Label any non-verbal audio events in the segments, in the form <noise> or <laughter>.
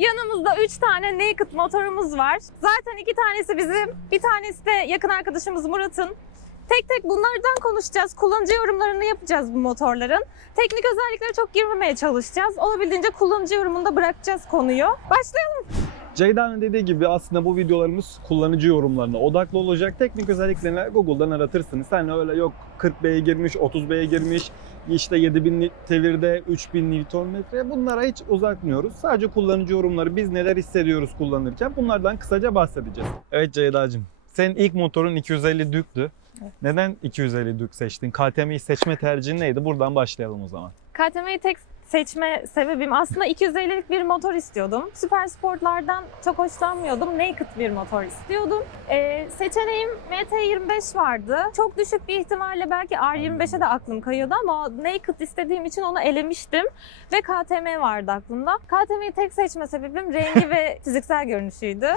yanımızda 3 tane Naked motorumuz var. Zaten iki tanesi bizim, bir tanesi de yakın arkadaşımız Murat'ın. Tek tek bunlardan konuşacağız. Kullanıcı yorumlarını yapacağız bu motorların. Teknik özelliklere çok girmemeye çalışacağız. Olabildiğince kullanıcı yorumunda bırakacağız konuyu. Başlayalım. Ceyda'nın dediği gibi aslında bu videolarımız kullanıcı yorumlarına odaklı olacak. Teknik özelliklerini Google'dan aratırsınız. Hani öyle yok 40B'ye girmiş, 30B'ye girmiş, işte 7000 devirde 3000 Nm. Bunlara hiç uzatmıyoruz. Sadece kullanıcı yorumları biz neler hissediyoruz kullanırken bunlardan kısaca bahsedeceğiz. Evet Ceyda'cığım. Senin ilk motorun 250 Dük'tü. Neden 250 Dük seçtin? KTM'yi seçme tercihin neydi? Buradan başlayalım o zaman. KTM'yi tek seçme sebebim aslında 250'lik bir motor istiyordum. Süper sportlardan çok hoşlanmıyordum. Naked bir motor istiyordum. Ee, seçeneğim MT25 vardı. Çok düşük bir ihtimalle belki R25'e de aklım kayıyordu ama Naked istediğim için onu elemiştim. Ve KTM vardı aklımda. KTM'yi tek seçme sebebim rengi ve <laughs> fiziksel görünüşüydü.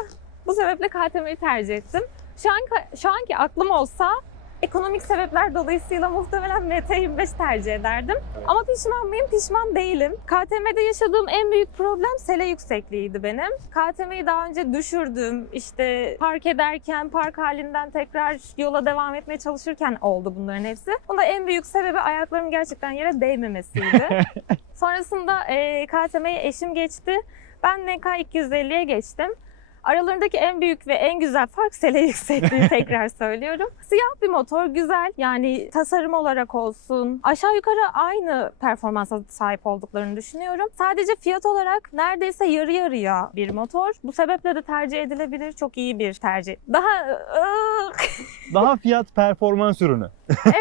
Bu sebeple KTM'yi tercih ettim. Şu, an, şu anki aklım olsa ekonomik sebepler dolayısıyla muhtemelen MT25 tercih ederdim. Ama pişman mıyım? Pişman değilim. KTM'de yaşadığım en büyük problem sele yüksekliğiydi benim. KTM'yi daha önce düşürdüm. İşte park ederken, park halinden tekrar yola devam etmeye çalışırken oldu bunların hepsi. Bunda en büyük sebebi ayaklarım gerçekten yere değmemesiydi. <laughs> Sonrasında e, KTM'ye eşim geçti. Ben NK 250'ye geçtim. Aralarındaki en büyük ve en güzel fark sele <laughs> yüksekliği tekrar söylüyorum. Siyah bir motor güzel yani tasarım olarak olsun aşağı yukarı aynı performansa sahip olduklarını düşünüyorum. Sadece fiyat olarak neredeyse yarı yarıya bir motor. Bu sebeple de tercih edilebilir. Çok iyi bir tercih. Daha <laughs> Daha fiyat performans ürünü.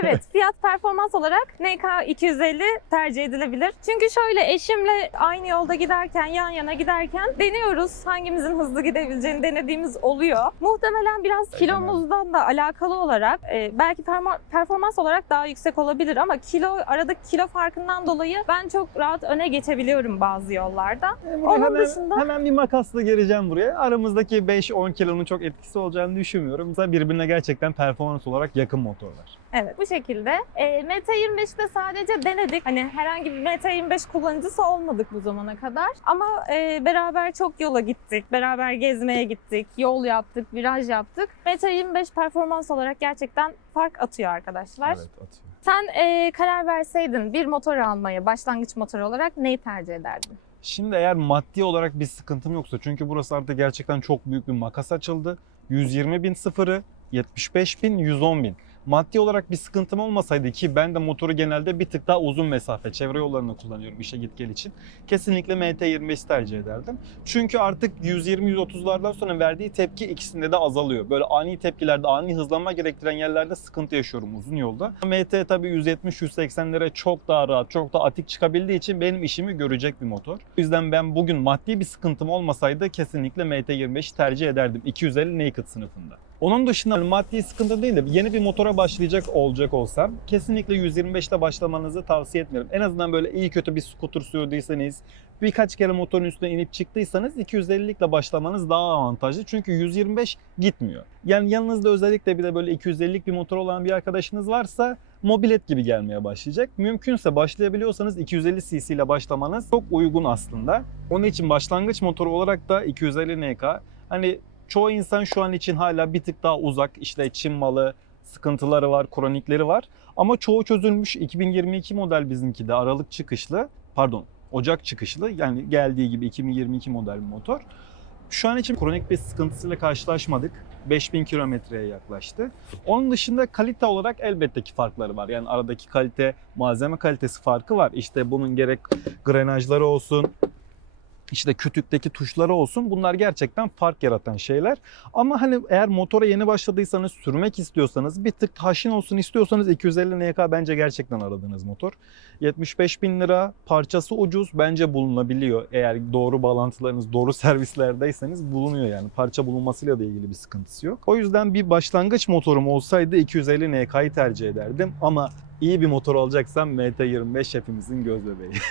Evet fiyat performans olarak NK 250 tercih edilebilir. Çünkü şöyle eşimle aynı yolda giderken yan yana giderken deniyoruz hangimizin hızlı gidebileceğini denediğimiz oluyor. Muhtemelen biraz kilomuzdan da alakalı olarak e, belki performans olarak daha yüksek olabilir ama kilo aradaki kilo farkından dolayı ben çok rahat öne geçebiliyorum bazı yollarda. Ee, Onun hemen, dışında- hemen bir makasla gireceğim buraya. Aramızdaki 5-10 kilonun çok etkisi olacağını düşünmüyorum. Mesela birbirine gerçekten performans olarak yakın motorlar. Evet bu şekilde. E, MT25'te sadece denedik. Hani herhangi bir MT25 kullanıcısı olmadık bu zamana kadar. Ama e, beraber çok yola gittik. Beraber gezmeye gittik. Yol yaptık, viraj yaptık. MT25 performans olarak gerçekten fark atıyor arkadaşlar. Evet atıyor. Sen e, karar verseydin bir motor almaya başlangıç motoru olarak neyi tercih ederdin? Şimdi eğer maddi olarak bir sıkıntım yoksa çünkü burası artık gerçekten çok büyük bir makas açıldı. 120 bin sıfırı, 75 bin, 110 bin. Maddi olarak bir sıkıntım olmasaydı ki ben de motoru genelde bir tık daha uzun mesafe çevre yollarını kullanıyorum işe git gel için. Kesinlikle MT25 tercih ederdim. Çünkü artık 120-130'lardan sonra verdiği tepki ikisinde de azalıyor. Böyle ani tepkilerde, ani hızlanma gerektiren yerlerde sıkıntı yaşıyorum uzun yolda. MT tabii 170-180'lere çok daha rahat, çok daha atik çıkabildiği için benim işimi görecek bir motor. O yüzden ben bugün maddi bir sıkıntım olmasaydı kesinlikle MT25'i tercih ederdim 250 Naked sınıfında. Onun dışında maddi sıkıntı değil de yeni bir motora başlayacak olacak olsam kesinlikle 125 ile başlamanızı tavsiye etmiyorum. En azından böyle iyi kötü bir scooter sürdüyseniz, birkaç kere motorun üstüne inip çıktıysanız 250'likle başlamanız daha avantajlı. Çünkü 125 gitmiyor. Yani yanınızda özellikle bir de böyle 250'lik bir motor olan bir arkadaşınız varsa mobilet gibi gelmeye başlayacak. Mümkünse başlayabiliyorsanız 250 cc ile başlamanız çok uygun aslında. Onun için başlangıç motoru olarak da 250 NK. Hani çoğu insan şu an için hala bir tık daha uzak. İşte Çin malı, sıkıntıları var, kronikleri var. Ama çoğu çözülmüş. 2022 model bizimki de Aralık çıkışlı. Pardon Ocak çıkışlı. Yani geldiği gibi 2022 model bir motor. Şu an için kronik bir sıkıntısıyla karşılaşmadık. 5000 kilometreye yaklaştı. Onun dışında kalite olarak elbette ki farkları var. Yani aradaki kalite, malzeme kalitesi farkı var. İşte bunun gerek grenajları olsun, işte kütükteki tuşları olsun bunlar gerçekten fark yaratan şeyler. Ama hani eğer motora yeni başladıysanız, sürmek istiyorsanız, bir tık haşin olsun istiyorsanız 250 NK bence gerçekten aradığınız motor. 75 bin lira parçası ucuz bence bulunabiliyor. Eğer doğru bağlantılarınız, doğru <laughs> servislerdeyseniz bulunuyor yani. Parça bulunmasıyla da ilgili bir sıkıntısı yok. O yüzden bir başlangıç motorum olsaydı 250 NK'yı tercih ederdim. Ama iyi bir motor alacaksam MT25 hepimizin göz bebeği. <laughs>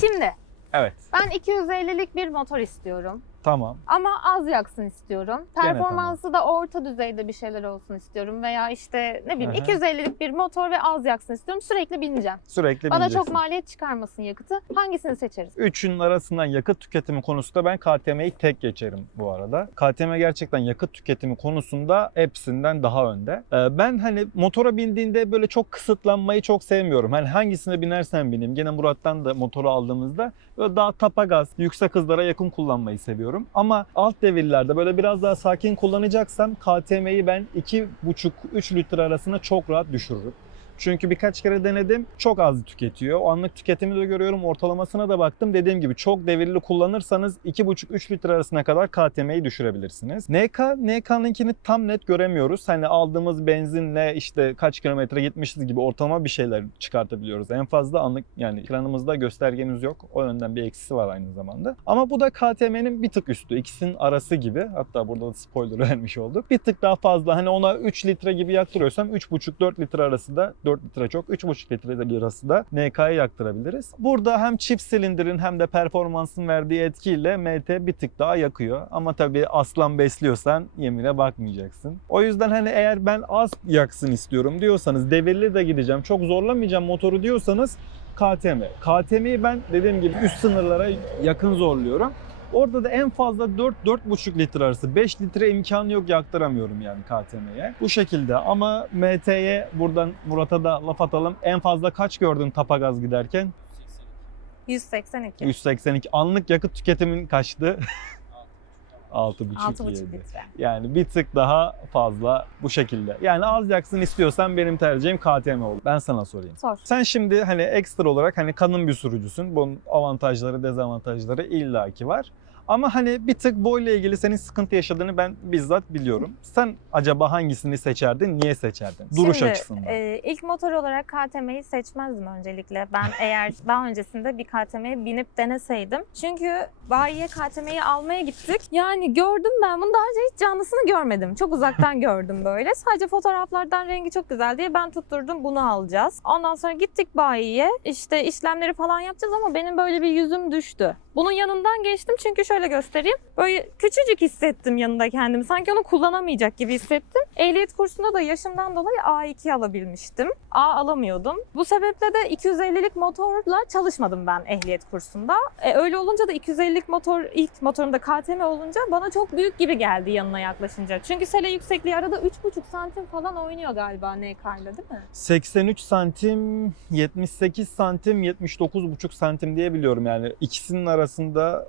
Şimdi evet. ben 250'lik bir motor istiyorum. Tamam. Ama az yaksın istiyorum. Gene Performansı da orta düzeyde bir şeyler olsun istiyorum. Veya işte ne bileyim Aha. 250'lik bir motor ve az yaksın istiyorum. Sürekli bineceğim. Sürekli Bana bineceksin. çok maliyet çıkarmasın yakıtı. Hangisini seçeriz? Üçünün arasından yakıt tüketimi konusunda ben KTM'yi tek geçerim bu arada. KTM gerçekten yakıt tüketimi konusunda hepsinden daha önde. Ee, Ben hani motora bindiğinde böyle çok kısıtlanmayı çok sevmiyorum. Hani hangisine binersen bineyim. Gene Murat'tan da motoru aldığımızda böyle daha tapa gaz, yüksek hızlara yakın kullanmayı seviyorum. Ama alt devirlerde böyle biraz daha sakin kullanacaksam KTM'yi ben 2,5-3 litre arasında çok rahat düşürürüm. Çünkü birkaç kere denedim. Çok az tüketiyor. O anlık tüketimi de görüyorum. Ortalamasına da baktım. Dediğim gibi çok devirli kullanırsanız 2,5-3 litre arasına kadar KTM'yi düşürebilirsiniz. NK, NK'nınkini tam net göremiyoruz. Hani aldığımız benzinle işte kaç kilometre gitmişiz gibi ortalama bir şeyler çıkartabiliyoruz. En fazla anlık yani ekranımızda göstergemiz yok. O yönden bir eksisi var aynı zamanda. Ama bu da KTM'nin bir tık üstü. İkisinin arası gibi. Hatta burada da spoiler <laughs> vermiş olduk. Bir tık daha fazla. Hani ona 3 litre gibi yaktırıyorsam 3,5-4 litre arası da 4 litre çok. 3,5 litre de arası da NK'ya yaktırabiliriz. Burada hem çift silindirin hem de performansın verdiği etkiyle MT bir tık daha yakıyor. Ama tabii aslan besliyorsan yemine bakmayacaksın. O yüzden hani eğer ben az yaksın istiyorum diyorsanız devirli de gideceğim çok zorlamayacağım motoru diyorsanız KTM. KTM'yi ben dediğim gibi üst sınırlara yakın zorluyorum. Orada da en fazla 4-4,5 litre arası. 5 litre imkanı yok yaktıramıyorum yani KTM'ye. Bu şekilde ama MT'ye buradan Murat'a da laf atalım. En fazla kaç gördün tapagaz giderken? 182. 182. Anlık yakıt tüketimin kaçtı? <laughs> 6,5 6,5 yedi. litre. Yani bir tık daha fazla bu şekilde. Yani az yaksın istiyorsan benim tercihim KTM olur. Ben sana sorayım. Sor. Sen şimdi hani ekstra olarak hani kadın bir sürücüsün. Bunun avantajları, dezavantajları illaki var. Ama hani bir tık boyla ilgili senin sıkıntı yaşadığını ben bizzat biliyorum. Sen acaba hangisini seçerdin, niye seçerdin? Duruş Şimdi, açısından. e, ilk motor olarak KTM'yi seçmezdim öncelikle. Ben <laughs> eğer daha öncesinde bir KTM'ye binip deneseydim. Çünkü bayiye KTM'yi almaya gittik. Yani gördüm ben bunu daha önce hiç canlısını görmedim. Çok uzaktan <laughs> gördüm böyle. Sadece fotoğraflardan rengi çok güzel diye ben tutturdum bunu alacağız. Ondan sonra gittik bayiye. İşte işlemleri falan yapacağız ama benim böyle bir yüzüm düştü. Bunun yanından geçtim çünkü şöyle göstereyim. Böyle küçücük hissettim yanında kendimi. Sanki onu kullanamayacak gibi hissettim. Ehliyet kursunda da yaşımdan dolayı A2 alabilmiştim. A alamıyordum. Bu sebeple de 250'lik motorla çalışmadım ben ehliyet kursunda. E, öyle olunca da 250'lik motor ilk motorumda KTM olunca bana çok büyük gibi geldi yanına yaklaşınca. Çünkü sele yüksekliği arada 3,5 santim falan oynuyor galiba NK'yla değil mi? 83 santim, 78 santim, 79,5 santim diye biliyorum yani. ikisinin arasında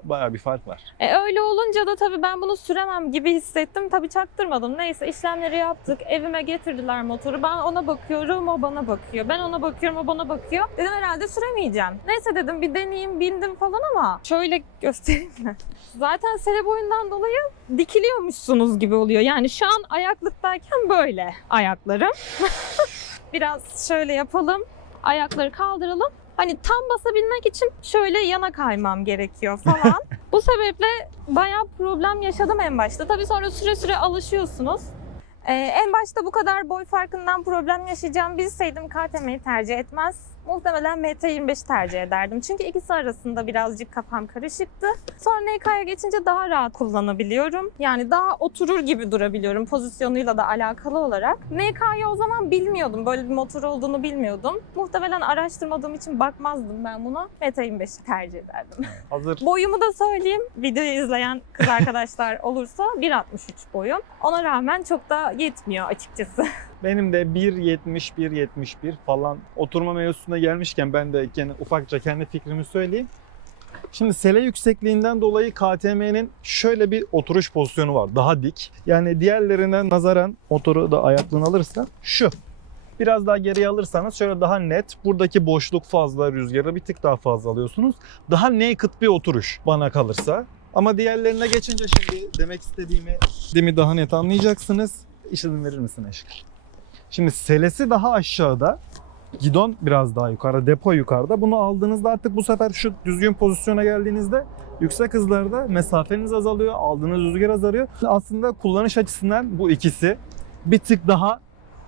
baya bir fark var. E öyle olunca da tabii ben bunu süremem gibi hissettim. Tabii çaktırmadım. Neyse işlemleri yaptık. Evime getirdiler motoru. Ben ona bakıyorum, o bana bakıyor. Ben ona bakıyorum, o bana bakıyor. Dedim herhalde süremeyeceğim. Neyse dedim bir deneyeyim, bindim falan ama şöyle göstereyim mi? <laughs> Zaten sele boyundan dolayı dikiliyormuşsunuz gibi oluyor. Yani şu an ayaklıktayken böyle ayaklarım. <laughs> Biraz şöyle yapalım. Ayakları kaldıralım. Hani tam basabilmek için şöyle yana kaymam gerekiyor falan. <laughs> Bu sebeple bayağı problem yaşadım en başta. Tabii sonra süre süre alışıyorsunuz. Ee, en başta bu kadar boy farkından problem yaşayacağımı bilseydim KTM'yi tercih etmez. Muhtemelen MT25 tercih ederdim. Çünkü ikisi arasında birazcık kafam karışıktı. Sonra NK'ya geçince daha rahat kullanabiliyorum. Yani daha oturur gibi durabiliyorum pozisyonuyla da alakalı olarak. NK'yı o zaman bilmiyordum. Böyle bir motor olduğunu bilmiyordum. Muhtemelen araştırmadığım için bakmazdım ben buna. MT25'i tercih ederdim. <laughs> Hazır Boyumu da söyleyeyim. Videoyu izleyen kız arkadaşlar olursa 1.63 boyum. Ona rağmen çok da yetmiyor açıkçası. <laughs> Benim de 1.70 1.71 falan oturma mevzusuna gelmişken ben de gene ufakça kendi fikrimi söyleyeyim. Şimdi sele yüksekliğinden dolayı KTM'nin şöyle bir oturuş pozisyonu var. Daha dik. Yani diğerlerine nazaran motoru da ayaklığını alırsa şu. Biraz daha geriye alırsanız şöyle daha net. Buradaki boşluk fazla, rüzgarı bir tık daha fazla alıyorsunuz. Daha naked bir oturuş bana kalırsa. Ama diğerlerine geçince şimdi demek istediğimi, istediğimi daha net anlayacaksınız. İşin verir misin aşkım? Şimdi selesi daha aşağıda. Gidon biraz daha yukarıda, depo yukarıda. Bunu aldığınızda artık bu sefer şu düzgün pozisyona geldiğinizde yüksek hızlarda mesafeniz azalıyor, aldığınız rüzgar azalıyor. Aslında kullanış açısından bu ikisi bir tık daha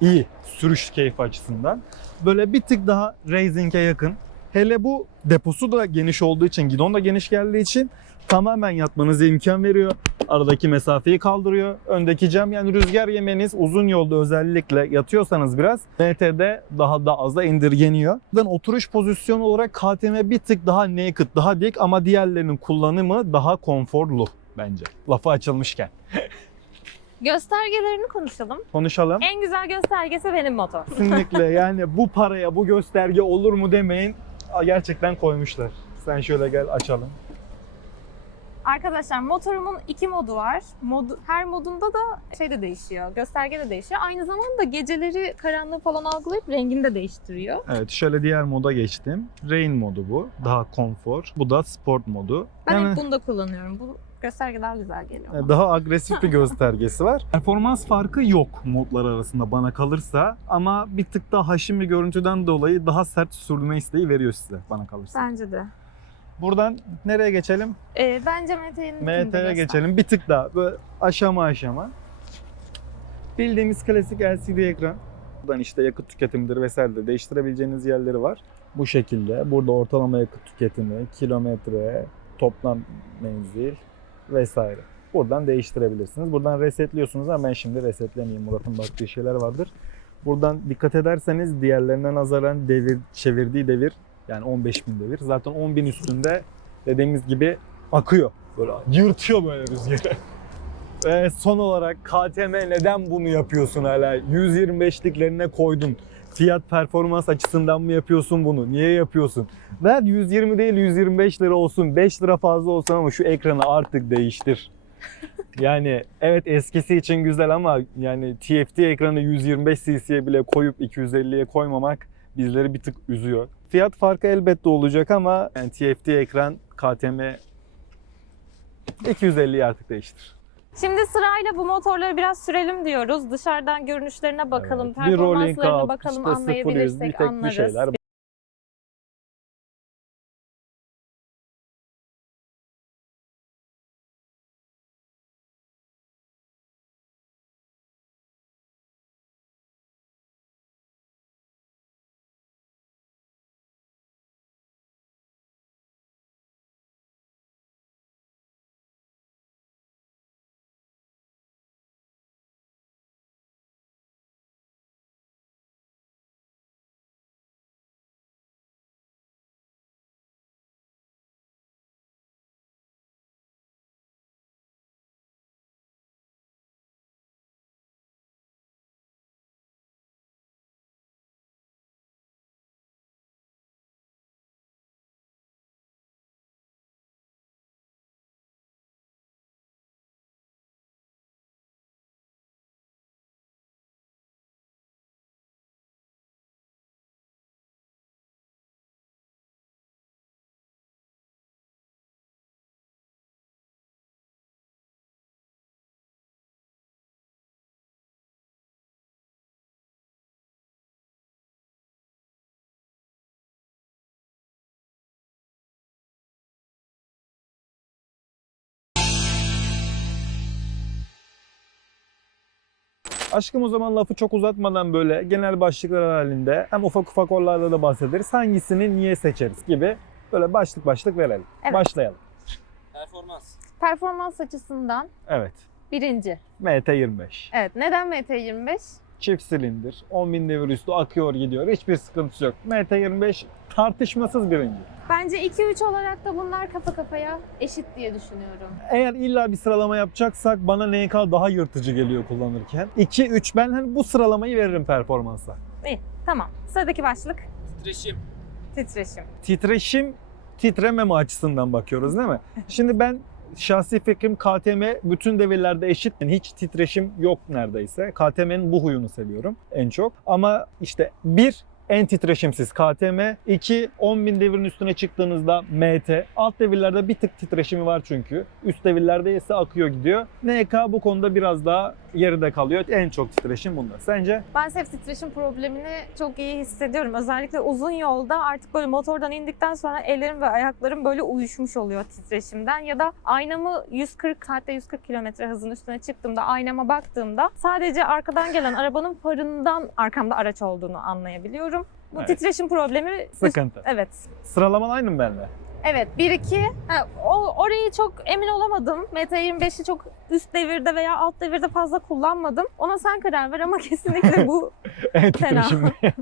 iyi sürüş keyfi açısından. Böyle bir tık daha racing'e yakın. Hele bu deposu da geniş olduğu için, gidon da geniş geldiği için tamamen yatmanıza imkan veriyor. Aradaki mesafeyi kaldırıyor. Öndeki cam yani rüzgar yemeniz uzun yolda özellikle yatıyorsanız biraz MT'de daha da az da indirgeniyor. Buradan oturuş pozisyonu olarak KTM bir tık daha naked, daha dik ama diğerlerinin kullanımı daha konforlu bence. Lafı açılmışken. <laughs> Göstergelerini konuşalım. Konuşalım. En güzel göstergesi benim motor. Kesinlikle <laughs> yani bu paraya bu gösterge olur mu demeyin. Gerçekten koymuşlar. Sen şöyle gel açalım. Arkadaşlar motorumun iki modu var. Modu, her modunda da şey de değişiyor. Gösterge de değişiyor. Aynı zamanda geceleri karanlığı falan algılayıp rengini de değiştiriyor. Evet şöyle diğer moda geçtim. Rain modu bu. Daha konfor. Bu da sport modu. Ben Yani- hep bunu da kullanıyorum. Bu gösterge daha güzel geliyor. bana. Daha agresif bir göstergesi var. <laughs> Performans farkı yok modlar arasında bana kalırsa ama bir tık daha haşin bir görüntüden dolayı daha sert sürme isteği veriyor size bana kalırsa. Bence de. Buradan nereye geçelim? Ee, bence MT'nin MT'ye geçelim. Bir tık daha böyle aşama aşama. Bildiğimiz klasik LCD ekran. Buradan işte yakıt tüketimidir vesaire de değiştirebileceğiniz yerleri var. Bu şekilde. Burada ortalama yakıt tüketimi, kilometre, toplam menzil vesaire. Buradan değiştirebilirsiniz. Buradan resetliyorsunuz ama ben şimdi resetlemeyeyim. Murat'ın baktığı şeyler vardır. Buradan dikkat ederseniz diğerlerine nazaran devir, çevirdiği devir yani 15.000 devir. Zaten 10.000 üstünde dediğimiz gibi akıyor. Böyle yırtıyor böyle rüzgarı. <laughs> Ve son olarak KTM neden bunu yapıyorsun hala? 125'liklerine koydun. Fiyat performans açısından mı yapıyorsun bunu? Niye yapıyorsun? Ver 120 değil 125 lira olsun. 5 lira fazla olsun ama şu ekranı artık değiştir. <laughs> Yani evet eskisi için güzel ama yani TFT ekranı 125 cc'ye bile koyup 250'ye koymamak bizleri bir tık üzüyor. Fiyat farkı elbette olacak ama yani TFT ekran KTM 250'yi artık değiştir. Şimdi sırayla bu motorları biraz sürelim diyoruz. Dışarıdan görünüşlerine bakalım, Evet. Performanslarına up, bakalım işte anlayabilirsek tek bir anlarız. şeyler. Aşkım o zaman lafı çok uzatmadan böyle genel başlıklar halinde hem ufak ufak onlarla da bahsederiz. Hangisini niye seçeriz gibi böyle başlık başlık verelim. Evet. Başlayalım. Performans. Performans açısından Evet. birinci. MT25. Evet, neden MT25? Çift silindir. 10.000 devir üstü akıyor gidiyor. Hiçbir sıkıntısı yok. MT25 tartışmasız birinci. Bence 2-3 olarak da bunlar kafa kafaya eşit diye düşünüyorum. Eğer illa bir sıralama yapacaksak bana NK daha yırtıcı geliyor kullanırken. 2-3 ben hani bu sıralamayı veririm performansa. Tamam. Sıradaki başlık Titreşim. titreşim. titreşim titrememe açısından bakıyoruz değil mi? Şimdi <laughs> ben şahsi fikrim KTM bütün devirlerde eşit. Yani hiç titreşim yok neredeyse. KTM'nin bu huyunu seviyorum en çok. Ama işte bir en titreşimsiz KTM. 2 10.000 devirin üstüne çıktığınızda MT. Alt devirlerde bir tık titreşimi var çünkü. Üst devirlerde ise akıyor gidiyor. NK bu konuda biraz daha geride kalıyor. En çok titreşim bunda. Sence? Ben self titreşim problemini çok iyi hissediyorum. Özellikle uzun yolda artık böyle motordan indikten sonra ellerim ve ayaklarım böyle uyuşmuş oluyor titreşimden. Ya da aynamı 140 saatte 140 kilometre hızın üstüne çıktığımda aynama baktığımda sadece arkadan gelen arabanın farından arkamda araç olduğunu anlayabiliyorum. Bu Evet. titreşim problemi üst- Sıkıntı. Evet. Sıralaman aynı mı benimle? Evet 1-2. Ha, o, orayı çok emin olamadım. MT25'i çok üst devirde veya alt devirde fazla kullanmadım. Ona sen karar ver ama kesinlikle bu <laughs> En titreşimli. <laughs>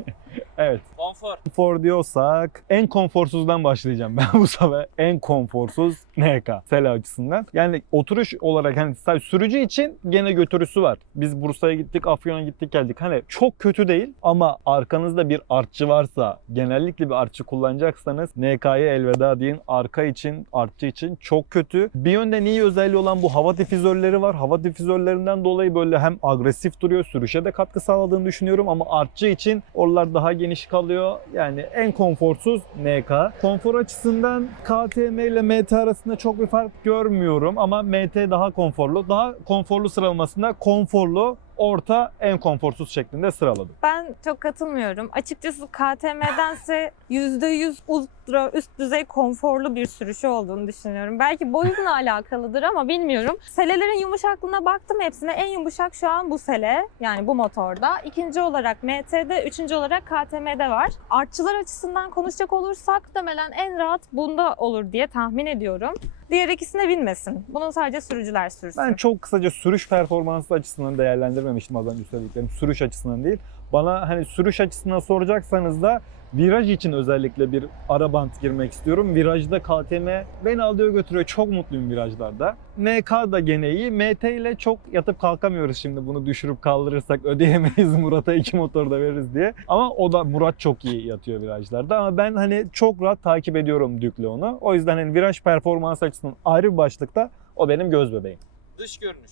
evet. Konfor. Konfor diyorsak en konforsuzdan başlayacağım ben bu sefer. En konforsuz NK sel açısından. Yani oturuş olarak hani sadece sürücü için gene götürüsü var. Biz Bursa'ya gittik, Afyon'a gittik geldik. Hani çok kötü değil ama arkanızda bir artçı varsa, genellikle bir artçı kullanacaksanız NK'ya elveda deyin. Arka için, artçı için çok kötü. Bir yönden iyi özelliği olan bu hava difüzörleri var. Hava difüzörlerinden dolayı böyle hem agresif duruyor, sürüşe de katkı sağladığını düşünüyorum ama artçı için oralar daha geniş kalıyor. Yani en konforsuz NK. Konfor açısından KTM ile MT arasında çok bir fark görmüyorum ama MT daha konforlu. Daha konforlu sıralamasında konforlu, orta, en konforsuz şeklinde sıraladım. ben çok katılmıyorum. Açıkçası KTM'dense %100 ultra üst düzey konforlu bir sürüşü olduğunu düşünüyorum. Belki boyunla <laughs> alakalıdır ama bilmiyorum. Selelerin yumuşaklığına baktım hepsine. En yumuşak şu an bu sele. Yani bu motorda. İkinci olarak MT'de, üçüncü olarak KTM'de var. Artçılar açısından konuşacak olursak muhtemelen en rahat bunda olur diye tahmin ediyorum. Diğer ikisine binmesin. Bunu sadece sürücüler sürsün. Ben çok kısaca sürüş performansı açısından değerlendirmemiştim az önce söylediklerim. Sürüş açısından değil. Bana hani sürüş açısından soracaksanız da viraj için özellikle bir ara bant girmek istiyorum. Virajda KTM beni alıyor götürüyor. Çok mutluyum virajlarda. NK da gene iyi. MT ile çok yatıp kalkamıyoruz şimdi bunu düşürüp kaldırırsak ödeyemeyiz <laughs> Murat'a iki motor da veririz diye. Ama o da Murat çok iyi yatıyor virajlarda. Ama ben hani çok rahat takip ediyorum Dükle onu. O yüzden hani viraj performansı açısından ayrı bir başlıkta o benim göz bebeğim. Dış görünüş.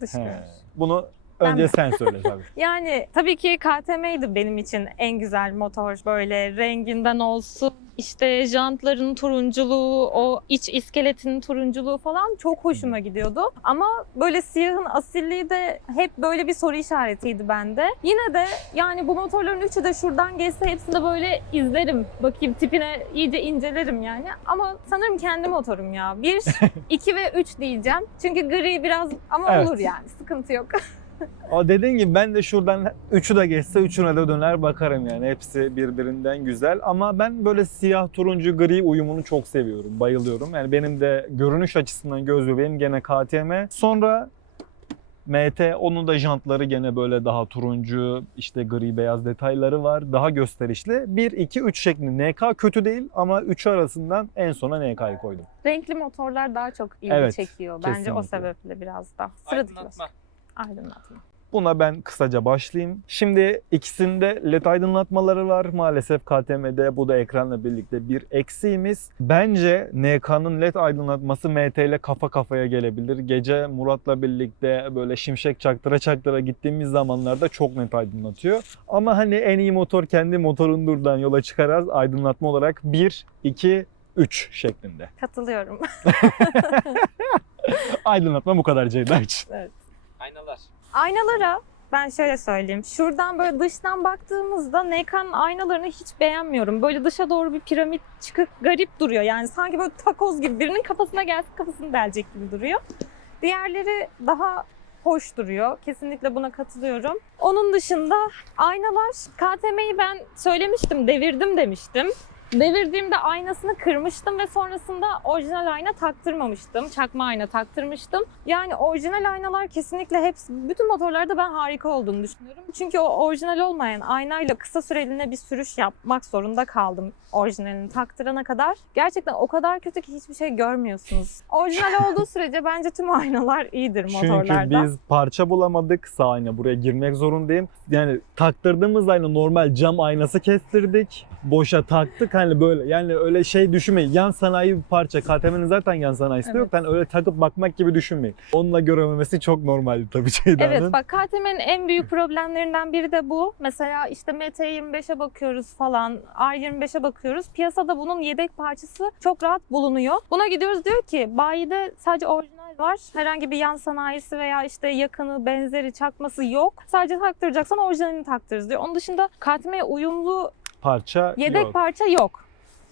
Dış görünüş. Bunu önce sen söyle tabii. <laughs> Yani tabii ki KTM'ydi benim için en güzel motor. Böyle renginden olsun, işte jantların turunculuğu, o iç iskeletinin turunculuğu falan çok hoşuma gidiyordu. Ama böyle siyahın asilliği de hep böyle bir soru işaretiydi bende. Yine de yani bu motorların üçü de şuradan geçse hepsini de böyle izlerim. Bakayım tipine iyice incelerim yani. Ama sanırım kendi motorum ya. Bir, <laughs> iki ve üç diyeceğim. Çünkü gri biraz ama Evet. olur yani. Sıkıntı yok. <laughs> O dediğin gibi ben de şuradan üçü de geçse üçüne de döner bakarım yani. Hepsi birbirinden güzel. Ama ben böyle siyah, turuncu, gri uyumunu çok seviyorum. Bayılıyorum. Yani benim de görünüş açısından göz bebeğim gene KTM. Sonra MT onun da jantları gene böyle daha turuncu, işte gri beyaz detayları var. Daha gösterişli. 1, 2, 3 şeklinde. NK kötü değil ama 3 arasından en sona NK'yı koydum. Renkli motorlar daha çok ilgi Evet, çekiyor. Bence o kesinlikle. sebeple biraz da. Sıradaki Aydınlatma. Aydınlatma. Buna ben kısaca başlayayım. Şimdi ikisinde led aydınlatmaları var. Maalesef KTM'de bu da ekranla birlikte bir eksiğimiz. Bence NK'nın led aydınlatması MT ile kafa kafaya gelebilir. Gece Murat'la birlikte böyle şimşek çaktıra çaktıra gittiğimiz zamanlarda çok net aydınlatıyor. Ama hani en iyi motor kendi motorundurdan yola çıkarak aydınlatma olarak 1, 2, 3 şeklinde. Katılıyorum. <laughs> Aydınlatma bu kadar Ceyda için. Aynalar. Aynalara ben şöyle söyleyeyim. Şuradan böyle dıştan baktığımızda Nikon aynalarını hiç beğenmiyorum. Böyle dışa doğru bir piramit çıkık garip duruyor. Yani sanki böyle takoz gibi birinin kafasına gelsin kafasını delecek gibi duruyor. Diğerleri daha hoş duruyor. Kesinlikle buna katılıyorum. Onun dışında aynalar KTM'yi ben söylemiştim, devirdim demiştim. Devirdiğimde aynasını kırmıştım ve sonrasında orijinal ayna taktırmamıştım. Çakma ayna taktırmıştım. Yani orijinal aynalar kesinlikle hepsi, bütün motorlarda ben harika olduğunu düşünüyorum. Çünkü o orijinal olmayan aynayla kısa süreliğine bir sürüş yapmak zorunda kaldım orijinalini taktırana kadar. Gerçekten o kadar kötü ki hiçbir şey görmüyorsunuz. Orijinal <laughs> olduğu sürece bence tüm aynalar iyidir motorlarda. Çünkü biz parça bulamadık sağ ayna buraya girmek zorundayım. Yani taktırdığımız ayna normal cam aynası kestirdik. Boşa taktık hani böyle yani öyle şey düşünmeyin. Yan sanayi bir parça. KTM'nin zaten yan sanayisi de yok. Evet. Yani öyle takıp bakmak gibi düşünmeyin. Onunla görememesi çok normal tabii Ceyda'nın. Evet bak KTM'nin en büyük problemlerinden biri de bu. Mesela işte MT25'e bakıyoruz falan, R25'e bakıyoruz. Piyasada bunun yedek parçası çok rahat bulunuyor. Buna gidiyoruz diyor ki bayide sadece orijinal var. Herhangi bir yan sanayisi veya işte yakını, benzeri, çakması yok. Sadece taktıracaksan orijinalini taktırırız diyor. Onun dışında KTM'ye uyumlu Parça yedek yok. parça yok.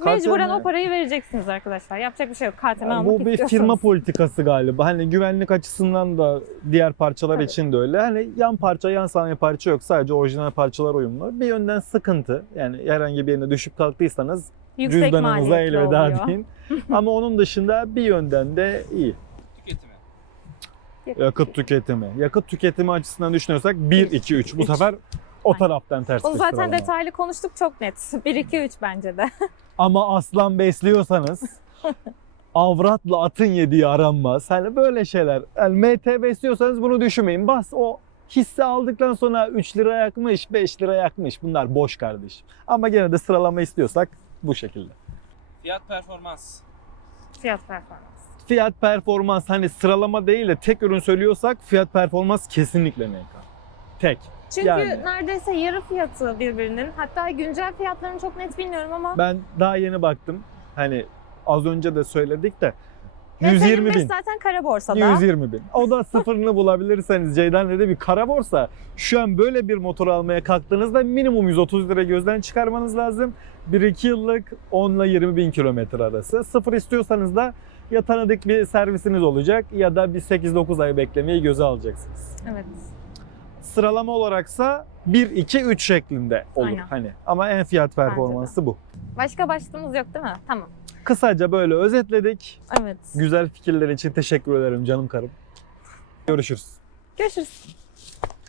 Mecburen KTM o parayı vereceksiniz arkadaşlar. Yapacak bir şey yok. KTM Yani almak bu bir firma politikası galiba. Hani güvenlik açısından da diğer parçalar Tabii. için de öyle. Hani yan parça, yan sanayi parça yok. Sadece orijinal parçalar uyumlu. Bir yönden sıkıntı. Yani herhangi bir yerine düşüp kalktıysanız Yüksek cüzdanınıza maliyetli elveda oluyor. deyin. <laughs> Ama onun dışında bir yönden de iyi. Tüketimi. Yakıt tüketimi. Yakıt tüketimi açısından düşünüyorsak 1, 2, 3. Bu sefer o taraftan ters Onu bir zaten sıralama. detaylı konuştuk çok net. 1 2 3 bence de. Ama aslan besliyorsanız <laughs> avratla atın yediği aranmaz. Hani böyle şeyler. Yani MT besliyorsanız bunu düşünmeyin. Bas o hisse aldıktan sonra 3 lira yakmış, 5 lira yakmış. Bunlar boş kardeşim. Ama gene de sıralama istiyorsak bu şekilde. Fiyat performans. Fiyat performans. Fiyat performans hani sıralama değil de tek ürün söylüyorsak fiyat performans kesinlikle MK. Tek. Çünkü Yani. neredeyse yarı fiyatı birbirinin. Hatta güncel fiyatlarını çok net bilmiyorum ama Ben daha yeni baktım. Hani az önce de söyledik de Mete 120 25 bin. zaten kara borsada. 120 bin. O da sıfırını bulabilirseniz Ceydan dedi bir kara borsa. Şu an böyle bir motor almaya kalktığınızda minimum 130 lira gözden çıkarmanız lazım. 1-2 yıllık 10 ile 20 bin kilometre arası. Sıfır istiyorsanız da ya tanıdık bir servisiniz olacak ya da bir 8-9 ay beklemeyi göze alacaksınız. Evet. Sıralama olaraksa 1-2-3 şeklinde olur Aynen. hani. Ama en fiyat performansı bu. Başka başlığımız yok değil mi? Tamam. Kısaca böyle özetledik. Evet. Güzel fikirler için teşekkür ederim canım karım. Görüşürüz. Görüşürüz.